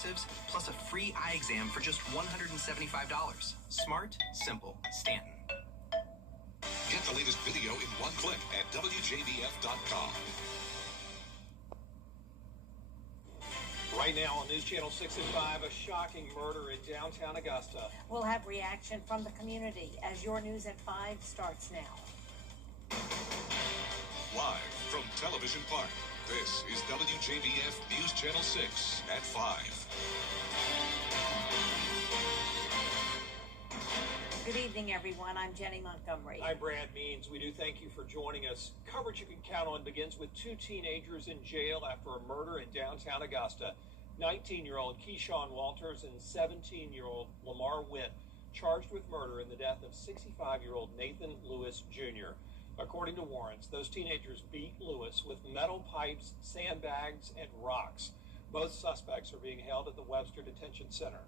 progressives, plus a free eye exam for just $175. Smart, simple, Stanton. Get the latest video in one click at WJBF.com. Right now on News Channel 6 at 5, a shocking murder in downtown Augusta. We'll have reaction from the community as your News at 5 starts now. Live from Television Park, this is WJBF News Channel 6 at 5. Good evening, everyone. I'm Jenny Montgomery. I'm Brad Means. We do thank you for joining us. Coverage you can count on begins with two teenagers in jail after a murder in downtown Augusta. 19-year-old Keyshawn Walters and 17-year-old Lamar Witt charged with murder in the death of 65-year-old Nathan Lewis Jr. According to warrants, those teenagers beat Lewis with metal pipes, sandbags, and rocks. Both suspects are being held at the Webster Detention Center.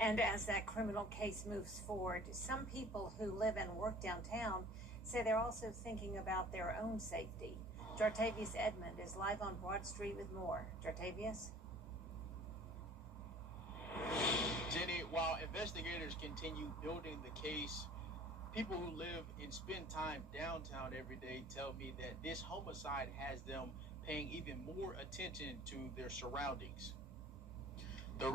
And as that criminal case moves forward, some people who live and work downtown say they're also thinking about their own safety. Jartavius Edmond is live on Broad Street with more. Jartavius? Jenny, while investigators continue building the case, people who live and spend time downtown every day tell me that this homicide has them paying even more attention to their surroundings. The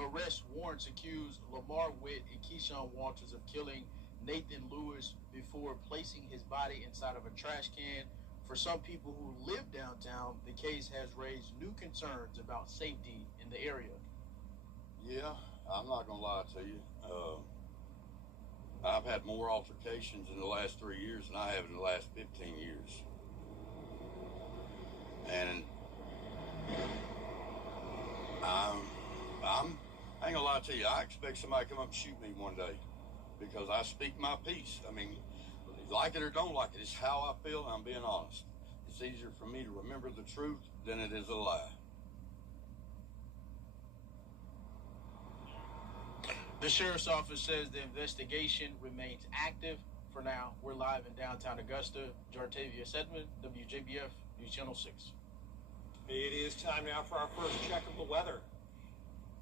arrest warrants accuse Lamar Witt and Keyshawn Walters of killing Nathan Lewis before placing his body inside of a trash can. For some people who live downtown, the case has raised new concerns about safety in the area. Yeah, I'm not going to lie to you. I've had more altercations in the last 3 years than I have in the last 15 years. And I ain't gonna lie to you, I expect somebody to come up and shoot me one day because I speak my piece. I mean, like it or don't like it, it's how I feel, and I'm being honest. It's easier for me to remember the truth than it is a lie. The sheriff's office says the investigation remains active. For now, we're live in downtown Augusta. Jartavius Edmond, WJBF News Channel 6. It is time now for our first check of the weather.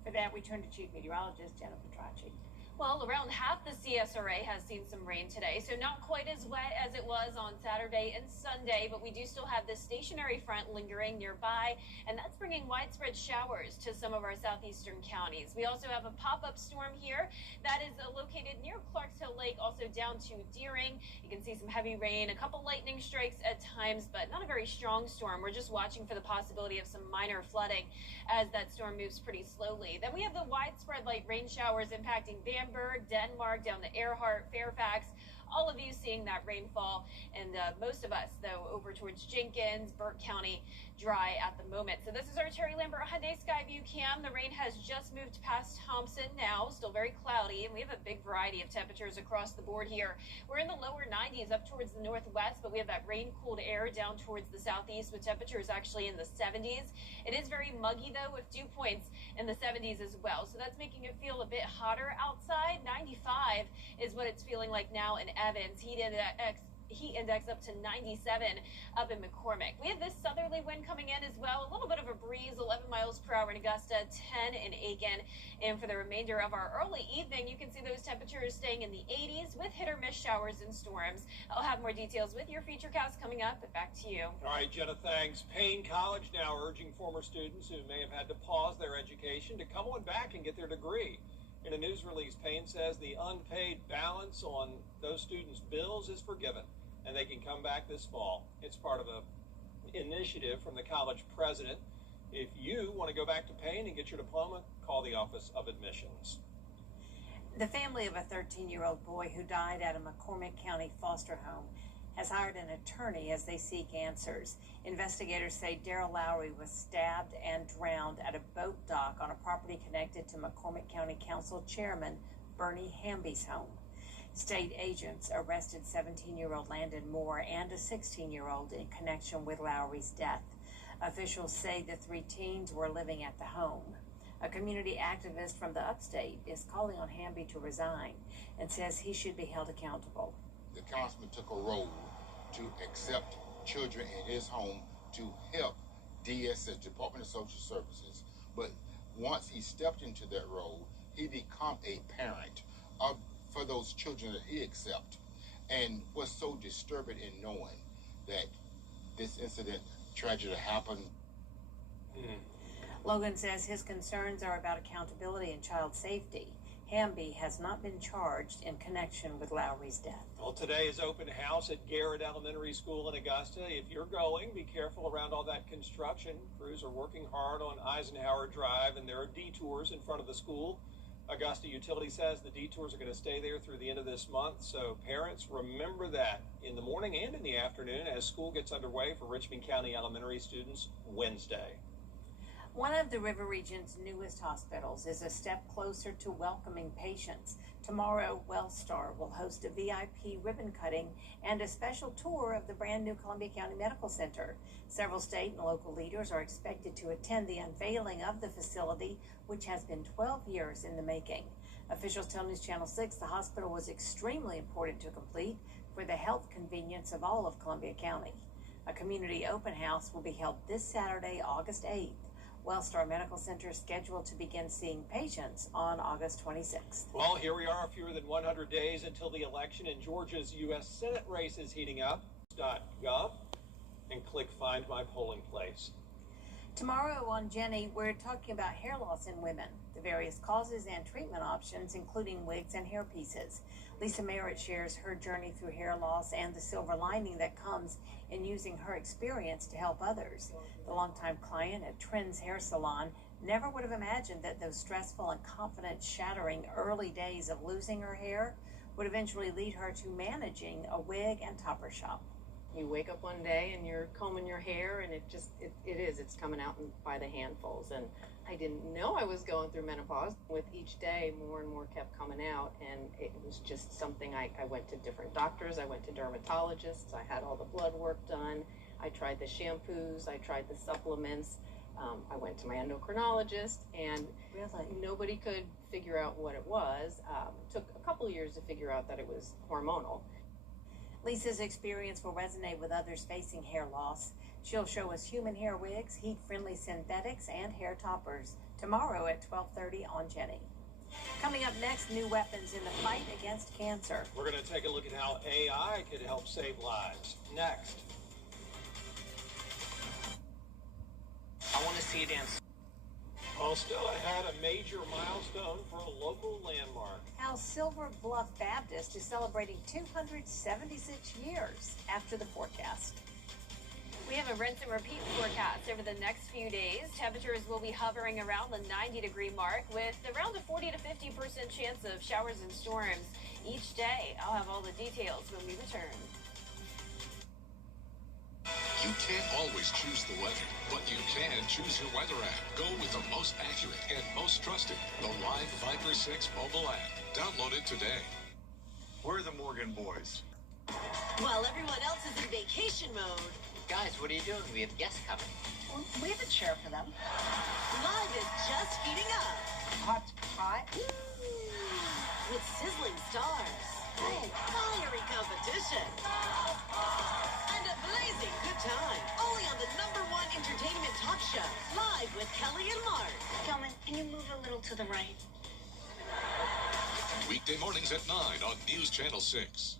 For that, we turn to Chief Meteorologist Jennifer Tracci. Well, around half the CSRA has seen some rain today, so not quite as wet as it was on Saturday and Sunday, but we do still have this stationary front lingering nearby, and that's bringing widespread showers to some of our southeastern counties. We also have a pop-up storm here that is located near Clarks Hill Lake, also down to Deering. You can see some heavy rain, a couple lightning strikes at times, but not a very strong storm. We're just watching for the possibility of some minor flooding as that storm moves pretty slowly. Then we have the widespread light rain showers impacting Bamberg, Denmark, down to Earhart, Fairfax. All of you seeing that rainfall, and most of us, though, over towards Jenkins, Burke County, dry at the moment. So this is our Terry Lambert Hyundai Skyview cam. The rain has just moved past Thompson now, still very cloudy, and we have a big variety of temperatures across the board here. We're in the lower 90s up towards the northwest, but we have that rain-cooled air down towards the southeast with temperatures actually in the 70s. It is very muggy, though, with dew points in the 70s as well. So that's making it feel a bit hotter outside. 95 is what it's feeling like now in Evans. Heat index up to 97 up in McCormick. We have this southerly wind coming in as well. A little bit of a breeze, 11 miles per hour in Augusta, 10 in Aiken. And for the remainder of our early evening, you can see those temperatures staying in the 80s with hit or miss showers and storms. I'll have more details with your featurecast coming up. Back to you. All right, Jenna, thanks. Payne College now urging former students who may have had to pause their education to come on back and get their degree. In a news release, Payne says the unpaid balance on those students' bills is forgiven, and they can come back this fall. It's part of an initiative from the college president. If you want to go back to Payne and get your diploma, call the Office of Admissions. The family of a 13-year-old boy who died at a McCormick County foster home has hired an attorney as they seek answers. Investigators say Darrell Lowry was stabbed and drowned at a boat dock on a property connected to McCormick County Council Chairman Bernie Hamby's home. State agents arrested 17-year-old Landon Moore and a 16-year-old in connection with Lowry's death. Officials say the three teens were living at the home. A community activist from the upstate is calling on Hamby to resign and says he should be held accountable. The councilman took a role to accept children in his home to help DSS, Department of Social Services. But once he stepped into that role, he become a parent of for those children that he accepts. And what's so disturbing in knowing that this incident, tragedy happened. Logan says his concerns are about accountability and child safety. Hamby has not been charged in connection with Lowry's death. Well, today is open house at Garrett Elementary School in Augusta. If you're going, be careful around all that construction. Crews are working hard on Eisenhower Drive, and there are detours in front of the school. Augusta Utility says the detours are going to stay there through the end of this month, so parents remember that in the morning and in the afternoon as school gets underway for Richmond County Elementary students Wednesday. One of the River Region's newest hospitals is a step closer to welcoming patients. Tomorrow, Wellstar will host a VIP ribbon cutting and a special tour of the brand new Columbia County Medical Center. Several state and local leaders are expected to attend the unveiling of the facility, which has been 12 years in the making. Officials tell News Channel 6 the hospital was extremely important to complete for the health convenience of all of Columbia County. A community open house will be held this Saturday, August 8th. Wellstar Medical Center is scheduled to begin seeing patients on August 26th. Well, here we are, fewer than 100 days until the election, and Georgia's U.S. Senate race is heating up. .gov and click Find My Polling Place. Tomorrow on Jenny, we're talking about hair loss in women, the various causes and treatment options, including wigs and hair pieces. Lisa Merritt shares her journey through hair loss and the silver lining that comes in using her experience to help others. The longtime client at Trends Hair Salon never would have imagined that those stressful and confidence-shattering early days of losing her hair would eventually lead her to managing a wig and topper shop. You wake up one day and you're combing your hair and it's coming out by the handfuls. And I didn't know I was going through menopause. With each day, more and more kept coming out, and it was just something I went to different doctors, I went to dermatologists, I had all the blood work done, I tried the shampoos, I tried the supplements, I went to my endocrinologist, and Really? nobody could figure out what it was. It took a couple years to figure out that it was hormonal. Lisa's experience will resonate with others facing hair loss. She'll show us human hair wigs, heat-friendly synthetics, and hair toppers tomorrow at 12:30 on Jenny. Coming up next, new weapons in the fight against cancer. We're going to take a look at how AI could help save lives. Next. I want to see you dance. Well, still ahead, a major milestone for a local landmark. How Silver Bluff Baptist is celebrating 276 years after the forecast. We have a rinse and repeat forecast over the next few days. Temperatures will be hovering around the 90-degree mark with around a 40 to 50% chance of showers and storms each day. I'll have all the details when we return. You can't always choose the weather, but you can choose your weather app. Go with the most accurate and most trusted, the Live Viper 6 mobile app. Download it today. We're the Morgan boys. While everyone else is in vacation mode. Guys, what are you doing? We have guests coming. We have a chair for them. Live is just heating up. Hot. With sizzling stars. Oh, fiery competition. And a blazing good time. Only on the #1 entertainment talk show. Live with Kelly and Mark. Kelman, can you move a little to the right? Weekday mornings at 9 on News Channel 6.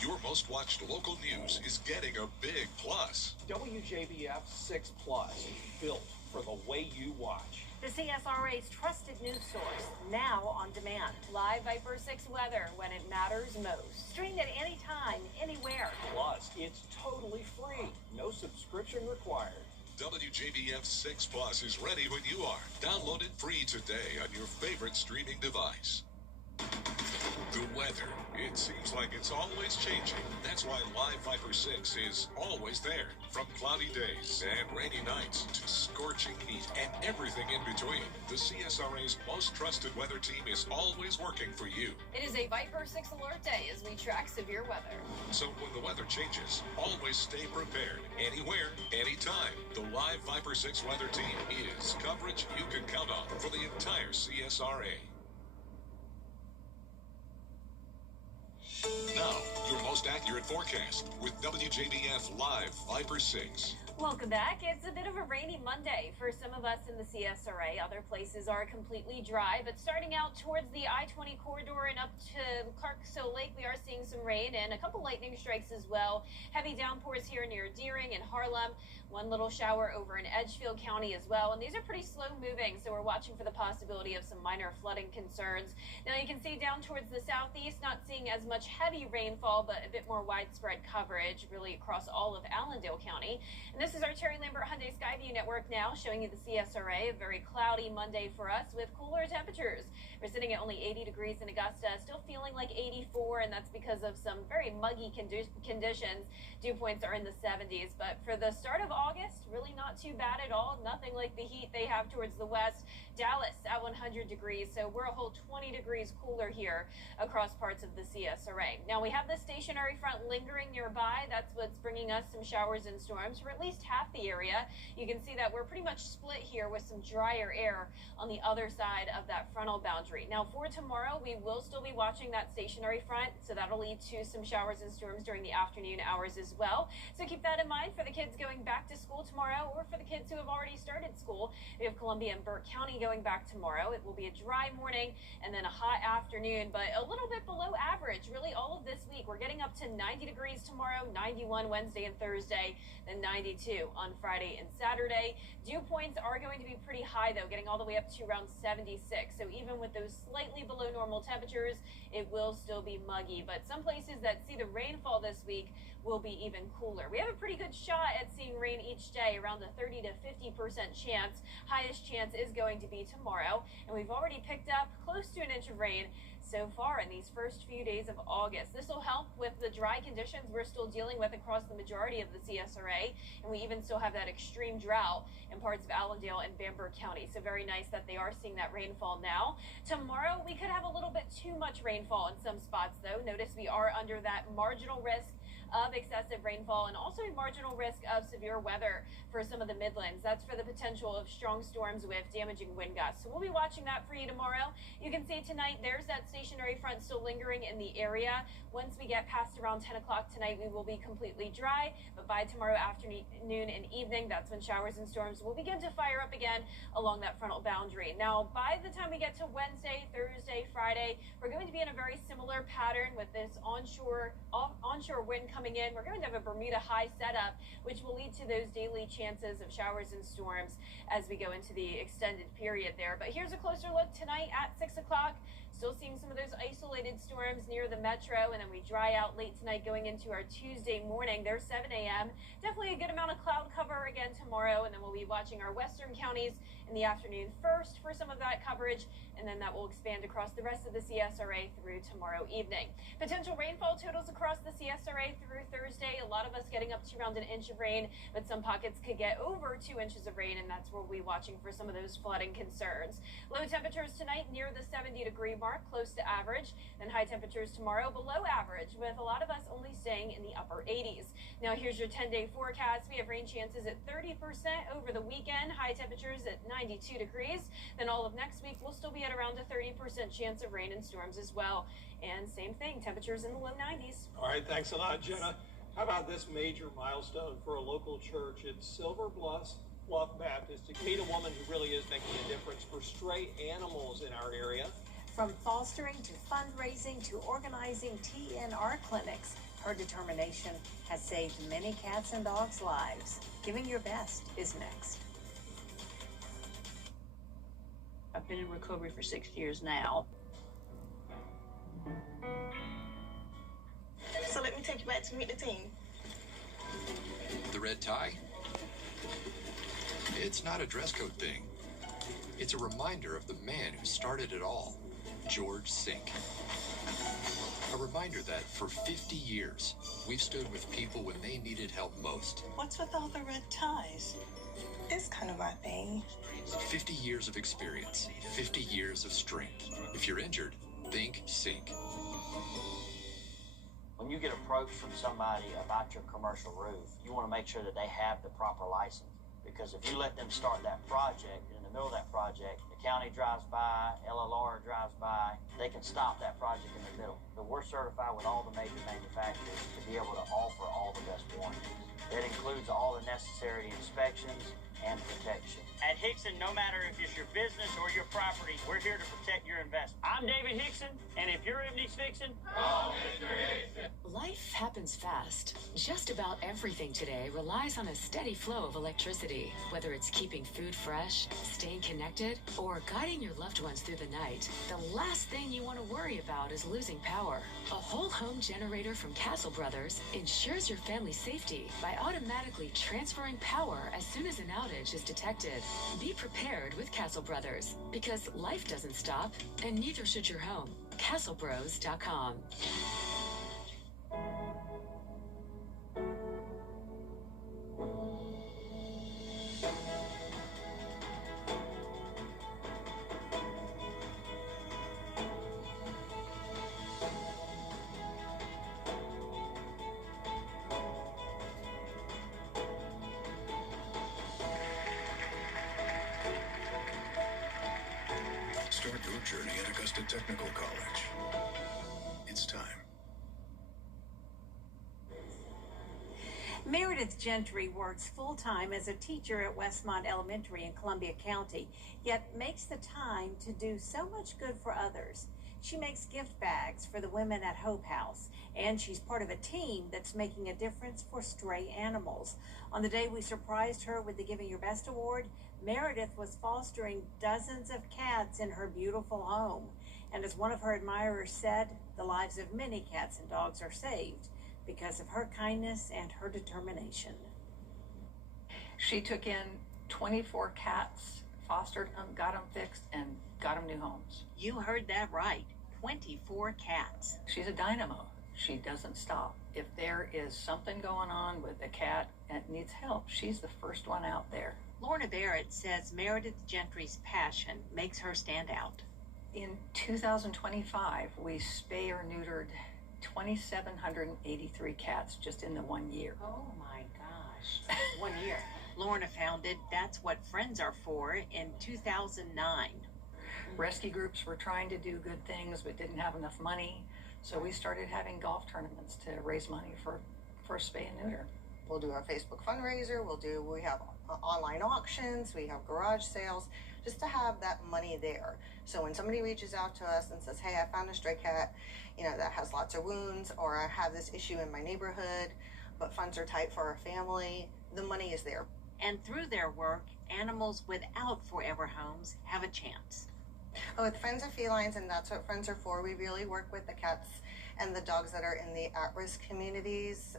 Your most watched local news is getting a big plus. WJBF 6 Plus, built for the way you watch. The CSRA's trusted news source, now on demand. Live Viper 6 weather when it matters most. Streamed at any time, anywhere. Plus, it's totally free. No subscription required. WJBF 6 Plus is ready when you are. Download it free today on your favorite streaming device. The weather. It seems like it's always changing. That's why Live Viper 6 is always there. From cloudy days and rainy nights to scorching heat and everything in between, the CSRA's most trusted weather team is always working for you. It is a Viper 6 alert day as we track severe weather. So when the weather changes, always stay prepared. Anywhere, anytime. The Live Viper 6 weather team is coverage you can count on for the entire CSRA. Now, your most accurate forecast with WJBF Live Viper 6. Welcome back. It's a bit of a rainy Monday for some of us in the CSRA. Other places are completely dry, but starting out towards the I-20 corridor and up to Clarksville Lake, we are seeing some rain and a couple lightning strikes as well. Heavy downpours here near Deering and Harlem. One little shower over in Edgefield County as well. And these are pretty slow moving, so we're watching for the possibility of some minor flooding concerns. Now you can see down towards the southeast, not seeing as much heavy rainfall, but a bit more widespread coverage really across all of Allendale County. And this is our Terry Lambert Hyundai Skyview network now, showing you the CSRA. A very cloudy Monday for us with cooler temperatures. We're sitting at only 80 degrees in Augusta, still feeling like 84, and that's because of some very muggy conditions. Dew points are in the 70s, but for the start of August, really not too bad at all. Nothing like the heat they have towards the west. Dallas at 100 degrees, so we're a whole 20 degrees cooler here across parts of the CSRA. Now we have the stationary front lingering nearby. That's what's bringing us some showers and storms for at least half the area. You can see that we're pretty much split here with some drier air on the other side of that frontal boundary. Now for tomorrow, we will still be watching that stationary front, so that'll lead to some showers and storms during the afternoon hours as well. So keep that in mind for the kids going back to school tomorrow, or for the kids who have already started school. We have Columbia and Burke County going back tomorrow. It will be a dry morning and then a hot afternoon, but a little bit below average really all of this week. We're getting up to 90 degrees tomorrow, 91 Wednesday and Thursday, then 92 on Friday and Saturday. Dew points are going to be pretty high though, getting all the way up to around 76. So even with those slightly below normal temperatures, it will still be muggy. But some places that see the rainfall this week will be even cooler. We have a pretty good shot at seeing rain each day, around a 30 to 50% chance. Highest chance is going to be tomorrow, and we've already picked up close to an inch of rain so far in these first few days of August. This will help with the dry conditions we're still dealing with across the majority of the CSRA, and we even still have that extreme drought in parts of Allendale and Bamberg County. So very nice that they are seeing that rainfall now. Tomorrow we could have a little bit too much rainfall in some spots though. Notice we are under that marginal risk of excessive rainfall and also a marginal risk of severe weather for some of the Midlands. That's for the potential of strong storms with damaging wind gusts. So we'll be watching that for you tomorrow. You can see tonight there's that stationary front still lingering in the area. Once we get past around 10 o'clock tonight, we will be completely dry, but by tomorrow afternoon and evening, that's when showers and storms will begin to fire up again along that frontal boundary. Now, by the time we get to Wednesday, Thursday, Friday, we're going to be in a very similar pattern with this onshore wind coming in. We're going to have a Bermuda high setup, which will lead to those daily chances of showers and storms as we go into the extended period there. But here's a closer look tonight at 6 o'clock. Still seeing some of those isolated storms near the metro, and then we dry out late tonight going into our Tuesday morning. There's 7 a.m. Definitely a good amount of cloud cover again tomorrow, and then we'll be watching our western counties in the afternoon first for some of that coverage, and then that will expand across the rest of the CSRA through tomorrow evening. Potential rainfall totals across the CSRA through Thursday. A lot of us getting up to around an inch of rain, but some pockets could get over 2 inches of rain, and that's where we'll be watching for some of those flooding concerns. Low temperatures tonight near the 70-degree mark, close to average, and high temperatures tomorrow below average, with a lot of us only staying in the upper 80s. Now here's your 10-day forecast. We have rain chances at 30% over the weekend, high temperatures at 92 degrees. Then all of next week we'll still be at around a 30% chance of rain and storms as well. And same thing, temperatures in the low 90s. All right, thanks a lot, Jenna. How about this major milestone for a local church? It's Silver Bluff Baptist to meet a woman who really is making a difference for stray animals in our area. From fostering to fundraising to organizing TNR clinics, her determination has saved many cats and dogs' lives. Giving Your Best is next. I've been in recovery for 6 years now. So let me take you back to meet the team. The red tie? It's not a dress code thing. It's a reminder of the man who started it all, George Sink. A reminder that for 50 years, we've stood with people when they needed help most. What's with all the red ties? It's kind of my thing. 50 years of experience, 50 years of strength. If you're injured, think Sink. When you get approached from somebody about your commercial roof, you want to make sure that they have the proper license. Because if you let them start that project, in the middle of that project, the county drives by, LLR drives by, they can stop that project in the middle. But we're certified with all the major manufacturers to be able to offer all the best warranties. That includes all the necessary inspections and protection. At Hickson, no matter if it's your business or your property, we're here to protect your investment. I'm David Hickson, and if your evening's fixing, call Mr. Hickson. Life happens fast. Just about everything today relies on a steady flow of electricity. Whether it's keeping food fresh, staying connected, or guiding your loved ones through the night, the last thing you want to worry about is losing power. A whole home generator from Castle Brothers ensures your family's safety by automatically transferring power as soon as an outage is detected. Be prepared with Castle Brothers, because life doesn't stop, and neither should your home. CastleBros.com. Start your journey at Augusta Technical College. It's time. Meredith Gentry works full-time as a teacher at Westmont Elementary in Columbia County, yet makes the time to do so much good for others. She makes gift bags for the women at Hope House, and she's part of a team that's making a difference for stray animals. On the day we surprised her with the Giving Your Best Award, Meredith was fostering dozens of cats in her beautiful home. And as one of her admirers said, the lives of many cats and dogs are saved because of her kindness and her determination. She took in 24 cats, fostered them, got them fixed, and got them new homes. You heard that right. 24 cats. She's a dynamo. She doesn't stop. If there is something going on with a cat that needs help, she's the first one out there. Lorna Barrett says Meredith Gentry's passion makes her stand out. In 2025, we spay or neutered 2,783 cats just in the 1 year. Oh my gosh. 1 year. Lorna founded That's What Friends Are For in 2009. Rescue groups were trying to do good things but didn't have enough money, so we started having golf tournaments to raise money for spay and neuter. We'll do a Facebook fundraiser, we have online auctions, we have garage sales, just to have that money there. So when somebody reaches out to us and says, hey, I found a stray cat, that has lots of wounds, or I have this issue in my neighborhood, but funds are tight for our family, the money is there. And through their work, animals without forever homes have a chance. With Friends of Felines, and That's What Friends Are For, we really work with the cats and the dogs that are in the at-risk communities,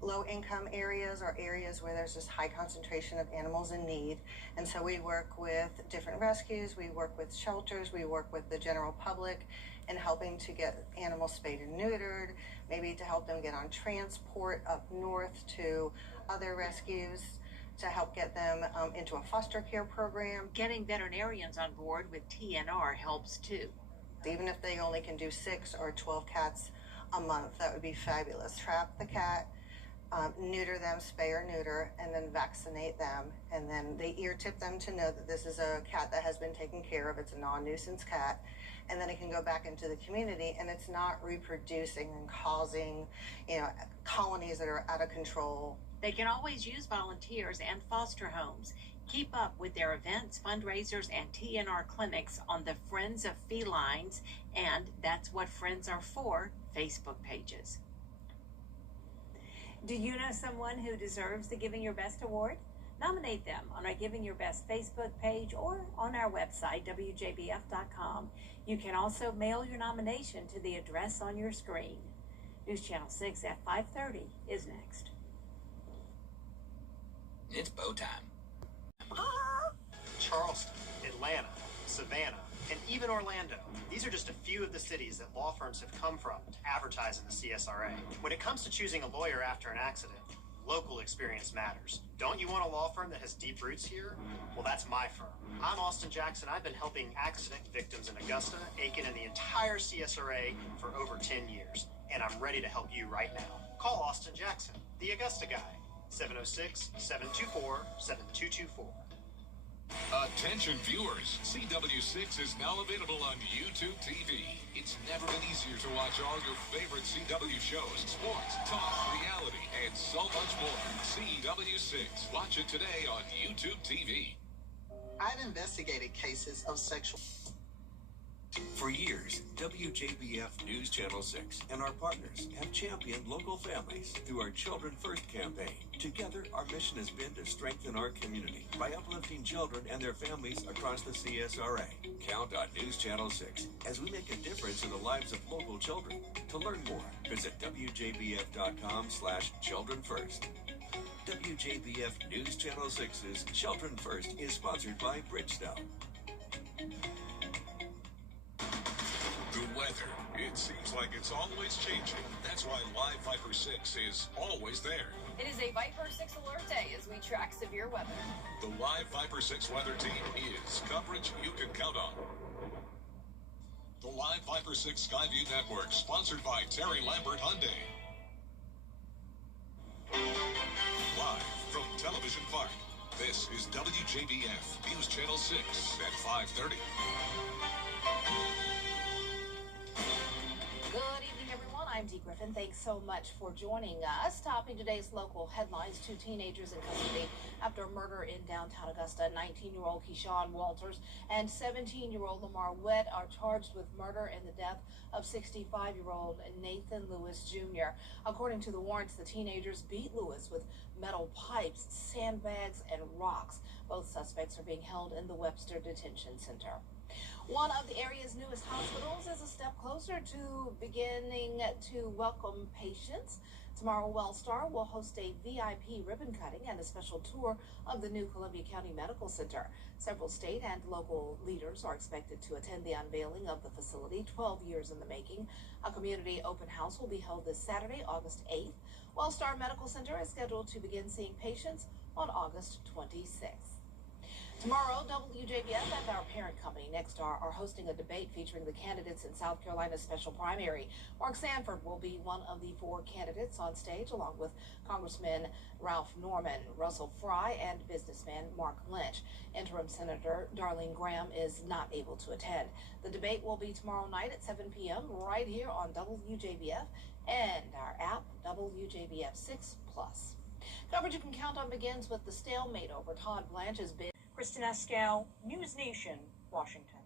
low-income areas, or areas where there's just high concentration of animals in need. And so we work with different rescues, we work with shelters, we work with the general public in helping to get animals spayed and neutered, maybe to help them get on transport up north to other rescues, to help get them into a foster care program. Getting veterinarians on board with TNR helps too. Even if they only can do 6 or 12 cats a month, that would be fabulous. Trap the cat, neuter them, spay or neuter, and then vaccinate them. And then they ear tip them to know that this is a cat that has been taken care of. It's a non-nuisance cat. And then it can go back into the community, and it's not reproducing and causing, colonies that are out of control. They can always use volunteers and foster homes. Keep up with their events, fundraisers, and TNR clinics on the Friends of Felines and That's What Friends Are For Facebook pages. Do you know someone who deserves the Giving Your Best Award? Nominate them on our Giving Your Best Facebook page or on our website, WJBF.com. You can also mail your nomination to the address on your screen. News Channel 6 at 5:30 is next. It's bow time. Charleston, Atlanta, Savannah, and even Orlando. These are just a few of the cities that law firms have come from to advertise in the CSRA. When it comes to choosing a lawyer after an accident, local experience matters. Don't you want a law firm that has deep roots here? Well, that's my firm. I'm Austin Jackson. I've been helping accident victims in Augusta, Aiken, and the entire CSRA for over 10 years, and I'm ready to help you right now. Call Austin Jackson, the Augusta guy, 706-724-7300. 224. Attention viewers, CW6 is now available on YouTube TV. It's never been easier to watch all your favorite CW shows, sports, talk, reality, and so much more. CW6. Watch it today on YouTube TV. I've investigated cases of sexual... For years, WJBF News Channel 6 and our partners have championed local families through our Children First campaign. Together, our mission has been to strengthen our community by uplifting children and their families across the CSRA. Count on News Channel 6 as we make a difference in the lives of local children. To learn more, visit WJBF.com/childrenfirst. WJBF News Channel 6's Children First is sponsored by Bridgestone. The weather. It seems like it's always changing. That's why Live Viper 6 is always there. It is a Viper 6 alert day as we track severe weather. The Live Viper 6 weather team is coverage you can count on. The Live Viper 6 Skyview Network, sponsored by Terry Lambert Hyundai. Live from Television Park, this is WJBF News Channel 6 at 5:30. Good evening, everyone. I'm Dee Griffin. Thanks so much for joining us. Topping today's local headlines, 2 teenagers in custody after a murder in downtown Augusta. 19-year-old Keyshawn Walters and 17-year-old Lamar Wett are charged with murder and the death of 65-year-old Nathan Lewis Jr. According to the warrants, the teenagers beat Lewis with metal pipes, sandbags, and rocks. Both suspects are being held in the Webster Detention Center. One of the area's newest hospitals is a step closer to beginning to welcome patients. Tomorrow, Wellstar will host a VIP ribbon cutting and a special tour of the new Columbia County Medical Center. Several state and local leaders are expected to attend the unveiling of the facility, 12 years in the making. A community open house will be held this Saturday, August 8th. Wellstar Medical Center is scheduled to begin seeing patients on August 26th. Tomorrow, WJBF and our parent company, Nexstar, are hosting a debate featuring the candidates in South Carolina's special primary. Mark Sanford will be one of the 4 candidates on stage, along with Congressman Ralph Norman, Russell Fry, and businessman Mark Lynch. Interim Senator Darlene Graham is not able to attend. The debate will be tomorrow night at 7 p.m. right here on WJBF and our app, WJBF6 Plus. Coverage you can count on begins with the stalemate over Todd Blanche's bid. Kristen Escal, News Nation, Washington.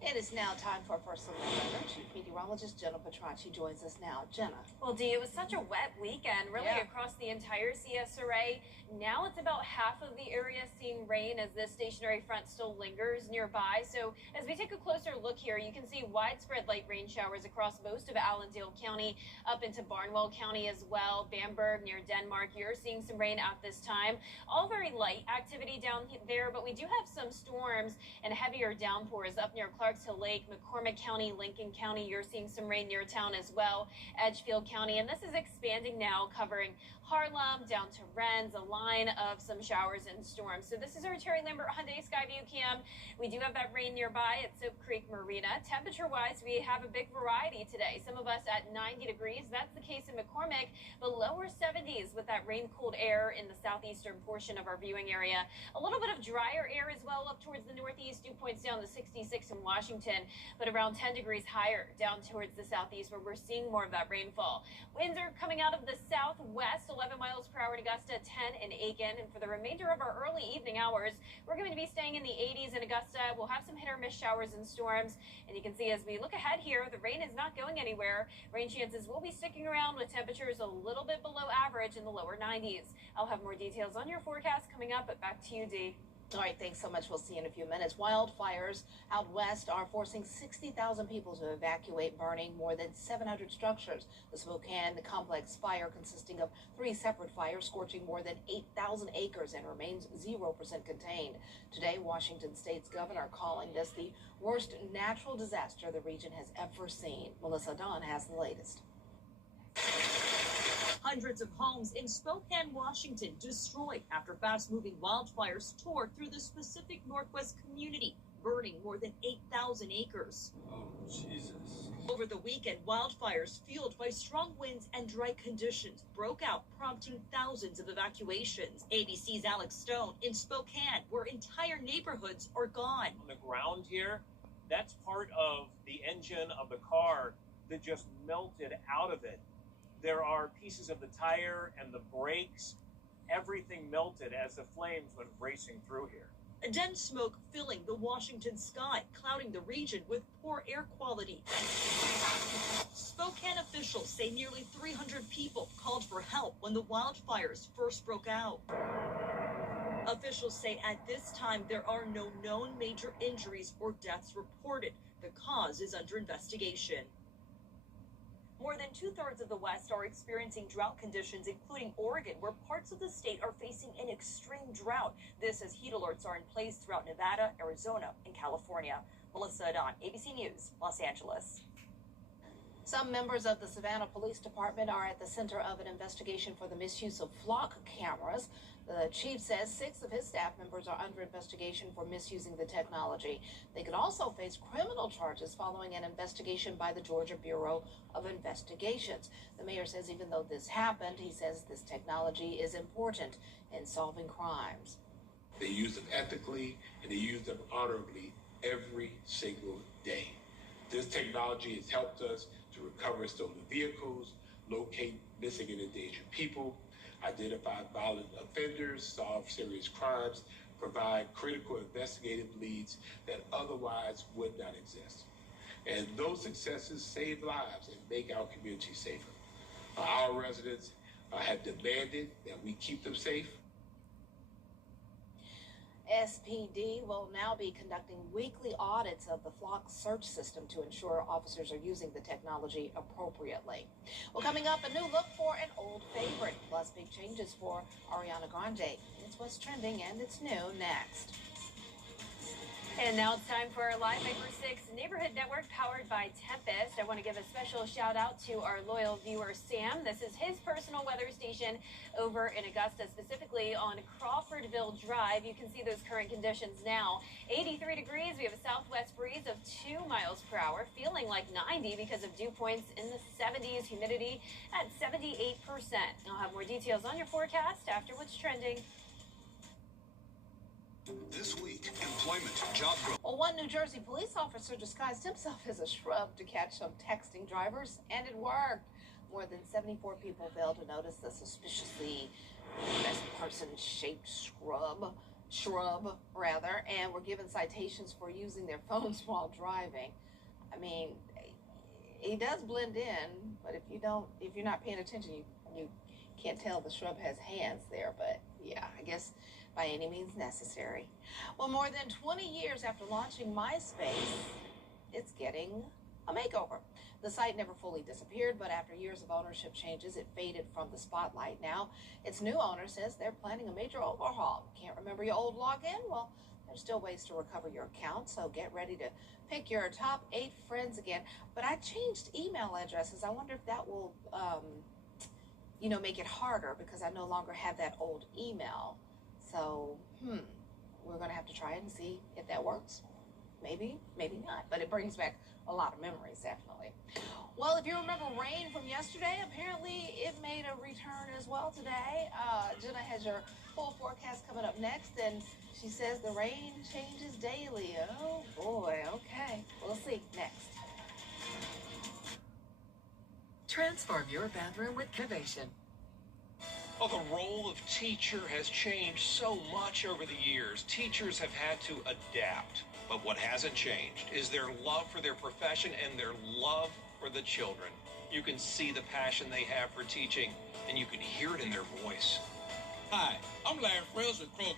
It is now time for our first weather. Chief Meteorologist Jenna Petracci joins us now. Jenna. Well, Dee, it was such a wet weekend, really across the entire CSRA. Now it's about half of the area seeing rain as this stationary front still lingers nearby. So as we take a closer look here, you can see widespread light rain showers across most of Allendale County, up into Barnwell County as well. Bamberg near Denmark, you're seeing some rain at this time. All very light activity down there, but we do have some storms and heavier downpours up near Clarks Hill Lake, McCormick County, Lincoln County. You're seeing some rain near town as well, Edgefield County, and this is expanding now, covering Harlem down to Rennes, a line of some showers and storms. So this is our Terry Lambert Hyundai Skyview Cam. We do have that rain nearby at Soap Creek Marina. Temperature-wise, we have a big variety today. Some of us at 90 degrees. That's the case in McCormick, but lower 70s with that rain-cooled air in the southeastern portion of our viewing area. A little bit of drier air as well up towards the northeast. Dew points down to 66 in Washington, but around 10 degrees higher down towards the southeast where we're seeing more of that rainfall. Winds are coming out of the southwest, 11 miles per hour in Augusta, 10 in Aiken. And for the remainder of our early evening hours, we're going to be staying in the 80s in Augusta. We'll have some hit or miss showers and storms. And you can see as we look ahead here, the rain is not going anywhere. Rain chances will be sticking around with temperatures a little bit below average in the lower 90s. I'll have more details on your forecast coming up, but back to you, Dee. All right, thanks so much. We'll see you in a few minutes. Wildfires out west are forcing 60,000 people to evacuate, burning more than 700 structures. The Spokane complex fire, consisting of 3 separate fires, scorching more than 8,000 acres and remains 0% contained. Today, Washington State's governor calling this the worst natural disaster the region has ever seen. Melissa Dunn has the latest. Hundreds of homes in Spokane, Washington destroyed after fast-moving wildfires tore through the Pacific Northwest community. burning more than 8,000 acres. Oh, Jesus. Over the weekend, wildfires fueled by strong winds and dry conditions broke out, prompting thousands of evacuations. ABC's Alex Stone in Spokane, where entire neighborhoods are gone. On the ground here, that's part of the engine of the car that just melted out of it. There are pieces of the tire and the brakes. Everything melted as the flames went racing through here. Dense smoke filling the Washington sky, clouding the region with poor air quality. Spokane officials say nearly 300 people called for help when the wildfires first broke out. Officials say at this time there are no known major injuries or deaths reported. The cause is under investigation. More than 2/3 of the West are experiencing drought conditions, including Oregon, where parts of the state are facing an extreme drought. This as heat alerts are in place throughout Nevada, Arizona, and California. Melissa Adon, ABC News, Los Angeles. Some members of the Savannah Police Department are at the center of an investigation for the misuse of flock cameras. The chief says 6 of his staff members are under investigation for misusing the technology. They could also face criminal charges following an investigation by the Georgia Bureau of Investigations. The mayor says even though this happened, he says this technology is important in solving crimes. They use them ethically and they use them honorably every single day. This technology has helped us to recover stolen vehicles, locate missing and endangered people, identify violent offenders, solve serious crimes, provide critical investigative leads that otherwise would not exist. And those successes save lives and make our community safer. Our residents have demanded that we keep them safe. SPD will now be conducting weekly audits of the flock search system to ensure officers are using the technology appropriately. Well, coming up, a new look for an old favorite, plus big changes for Ariana Grande. It's what's trending and it's new next. And now it's time for our Live Paper 6 Neighborhood Network powered by Tempest. I want to give a special shout out to our loyal viewer, Sam. This is his personal weather station over in Augusta, specifically on Crawfordville Drive. You can see those current conditions now. 83 degrees. We have a southwest breeze of 2 miles per hour, feeling like 90 because of dew points in the 70s, humidity at 78%. I'll have more details on your forecast after what's trending. This week, employment, job growth. Well, one New Jersey police officer disguised himself as a shrub to catch some texting drivers, and it worked. More than 74 people failed to notice the suspiciously person-shaped shrub, and were given citations for using their phones while driving. I mean, he does blend in, but if you're not paying attention, you can't tell the shrub has hands there. But yeah, I guess by any means necessary. Well, more than 20 years after launching MySpace, it's getting a makeover. The site never fully disappeared, but after years of ownership changes, it faded from the spotlight. Now, its new owner says they're planning a major overhaul. Can't remember your old login? Well, there's still ways to recover your account, so get ready to pick your top 8 friends again. But I changed email addresses. I wonder if that will, make it harder because I no longer have that old email. So, we're going to have to try it and see if that works. Maybe, maybe not. But it brings back a lot of memories, definitely. Well, if you remember rain from yesterday, apparently it made a return as well today. Jenna has your full forecast coming up next, and she says the rain changes daily. Oh, boy. Okay. We'll see next. Transform your bathroom with Cavation. Well, the role of teacher has changed so much over the years. Teachers have had to adapt. But what hasn't changed is their love for their profession and their love for the children. You can see the passion they have for teaching, and you can hear it in their voice. Hi, I'm Larry Frills with Kroger.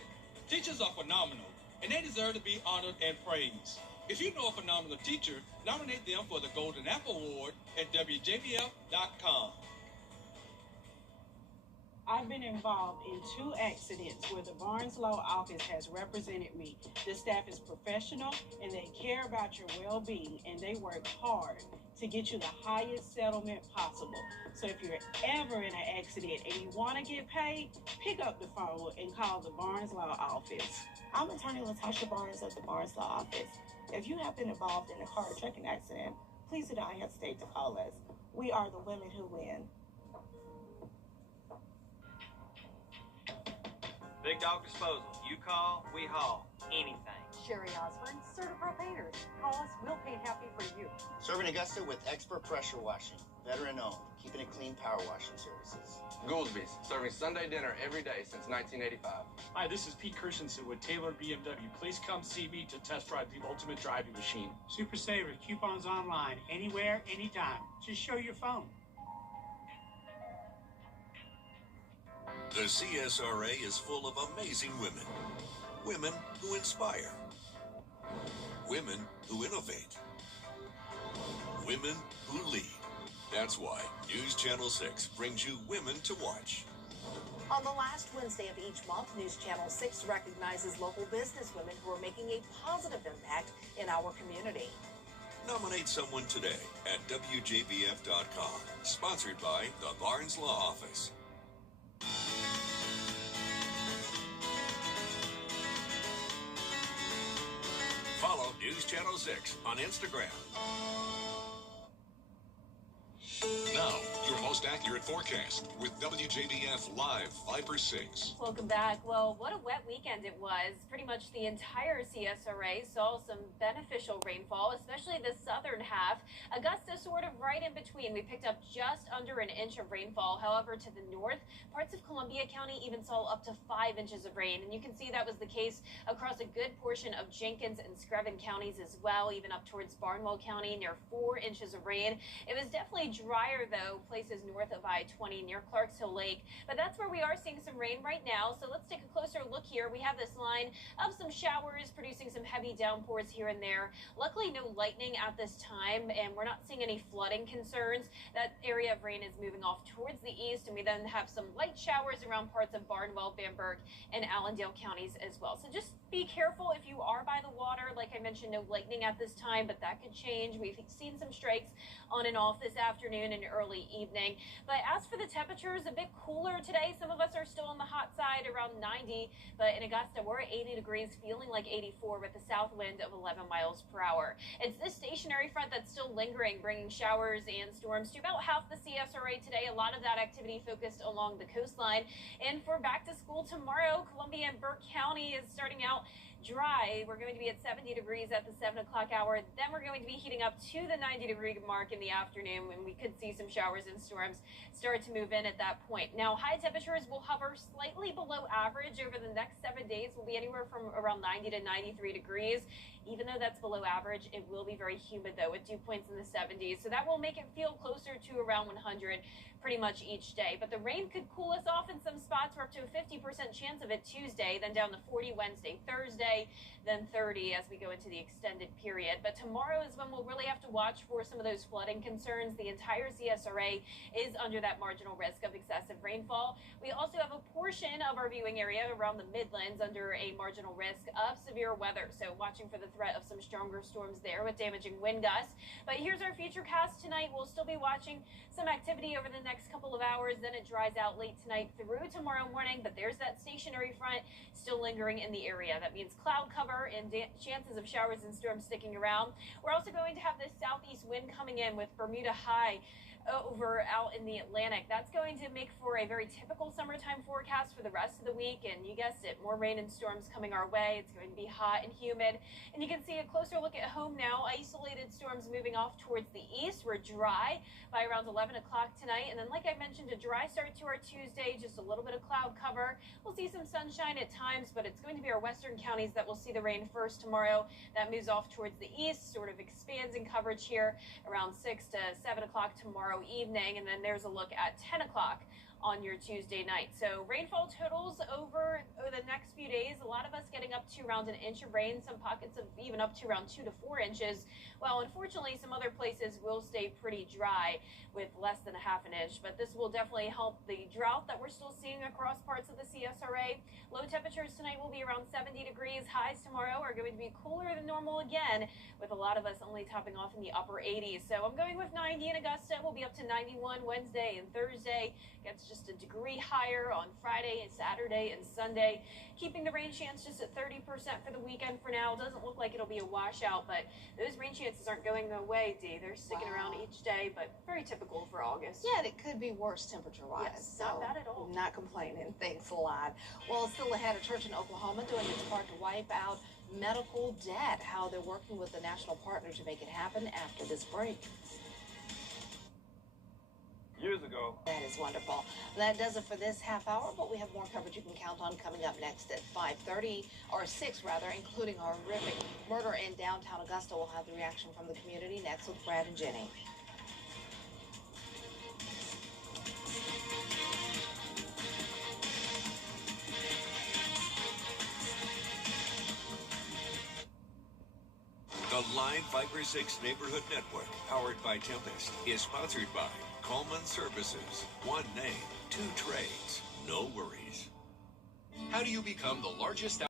Teachers are phenomenal, and they deserve to be honored and praised. If you know a phenomenal teacher, nominate them for the Golden Apple Award at WJBF.com. I've been involved in 2 accidents where the Barnes Law Office has represented me. The staff is professional and they care about your well-being, and they work hard to get you the highest settlement possible. So if you're ever in an accident and you want to get paid, pick up the phone and call the Barnes Law Office. I'm attorney Latasha Barnes of the Barnes Law Office. If you have been involved in a car or trucking accident, please do not hesitate to call us. We are the women who win. Big Dog Disposal. You call, we haul. Anything. Sherry Osborne, Certipro Painters. Call us, we'll paint happy for you. Serving Augusta with expert pressure washing. Veteran owned. Keeping it clean power washing services. Goolsby's, serving Sunday dinner every day since 1985. Hi, this is Pete Christensen with Taylor BMW. Please come see me to test drive the ultimate driving machine. Super Saver, coupons online, anywhere, anytime. Just show your phone. The CSRA is full of amazing women. Women who inspire. Women who innovate. Women who lead. That's why News Channel 6 brings you Women to Watch. On the last Wednesday of each month, News Channel 6 recognizes local businesswomen who are making a positive impact in our community. Nominate someone today at WJBF.com. Sponsored by the Barnes Law Office. Follow News Channel 6 on Instagram. Now, your most accurate forecast with WJBF Live Viper 6. Welcome back. Well, what a wet weekend it was. Pretty much the entire CSRA saw some beneficial rainfall, especially the southern half. Augusta sort of right in between. We picked up just under an inch of rainfall. However, to the north, parts of Columbia County even saw up to 5 inches of rain. And you can see that was the case across a good portion of Jenkins and Screven counties as well, even up towards Barnwell County, near 4 inches of rain. It was definitely drier, though, places north of I-20 near Clarks Hill Lake. But that's where we are seeing some rain right now. So let's take a closer look here. We have this line of some showers producing some heavy downpours here and there. Luckily, no lightning at this time, and we're not seeing any flooding concerns. That area of rain is moving off towards the east, and we then have some light showers around parts of Barnwell, Bamberg, and Allendale counties as well. So just be careful if you are by the water. Like I mentioned, no lightning at this time, but that could change. We've seen some strikes on and off this afternoon and early evening. But as for the temperatures, a bit cooler today. Some of us are still on the hot side, around 90, but in Augusta, we're at 80 degrees, feeling like 84 with a south wind of 11 miles per hour. It's this stationary front that's still lingering, bringing showers and storms to about half the CSRA today. A lot of that activity focused along the coastline. And for back to school tomorrow, Columbia and Burke County is starting out dry. We're going to be at 70 degrees at the 7 o'clock hour. Then we're going to be heating up to the 90-degree mark in the afternoon, when we could see some showers and storms start to move in at that point. Now, high temperatures will hover slightly below average over the next 7 days. Will be anywhere from around 90 to 93 degrees. Even though that's below average, it will be very humid, though, with dew points in the 70s. So that will make it feel closer to around 100 pretty much each day. But the rain could cool us off in some spots. We're up to a 50% chance of it Tuesday, then down to 40 Wednesday, Thursday, then 30 as we go into the extended period. But tomorrow is when we'll really have to watch for some of those flooding concerns. The entire CSRA is under that marginal risk of excessive rainfall. We also have a portion of our viewing area around the Midlands under a marginal risk of severe weather. So watching for the threat of some stronger storms there with damaging wind gusts. But here's our futurecast tonight. We'll still be watching some activity over the next couple of hours. Then it dries out late tonight through tomorrow morning. But there's that stationary front still lingering in the area. That means cloud cover and chances of showers and storms sticking around. We're also going to have this southeast wind coming in with Bermuda high over out in the Atlantic. That's going to make for a very typical summertime forecast for the rest of the week. And you guessed it, more rain and storms coming our way. It's going to be hot and humid. And you can see a closer look at home now. Isolated storms moving off towards the east. We're dry by around 11 o'clock tonight. And then, like I mentioned, a dry start to our Tuesday, just a little bit of cloud cover. We'll see some sunshine at times, but it's going to be our western counties that will see the rain first tomorrow. That moves off towards the east, sort of expands in coverage here around 6 to 7 o'clock tomorrow evening. And then there's a look at 10 o'clock on your Tuesday night. So rainfall totals over the next few days, a lot of us getting up up to around an inch of rain, some pockets of even up to around 2 to 4 inches. Well, unfortunately, some other places will stay pretty dry with less than a half an inch, but this will definitely help the drought that we're still seeing across parts of the CSRA. Low temperatures tonight will be around 70 degrees. Highs tomorrow are going to be cooler than normal again, with a lot of us only topping off in the upper 80s. So I'm going with 90 in Augusta. We'll be up to 91 Wednesday and Thursday. Gets just a degree higher on Friday and Saturday and Sunday. Keeping the rain chance just at 30% for the weekend for now. Doesn't look like it'll be a washout, but those rain chances aren't going away, Dee. They're sticking around each day, but very typical for August. Yeah, and it could be worse temperature-wise. Yes, so not bad at all. Not complaining. Thanks a lot. Well, still ahead, a church in Oklahoma doing its part to wipe out medical debt. How they're working with the national partner to make it happen after this break. Years ago. That is wonderful. That does it for this half hour, but we have more coverage you can count on coming up next at 5:30, or 6 rather, including our horrific murder in downtown Augusta. We'll have the reaction from the community next with Brad and Jenny. The Line Viper 6 Neighborhood Network, powered by Tempest, is sponsored by Coleman Services. One name, two trades, no worries. How do you become the largest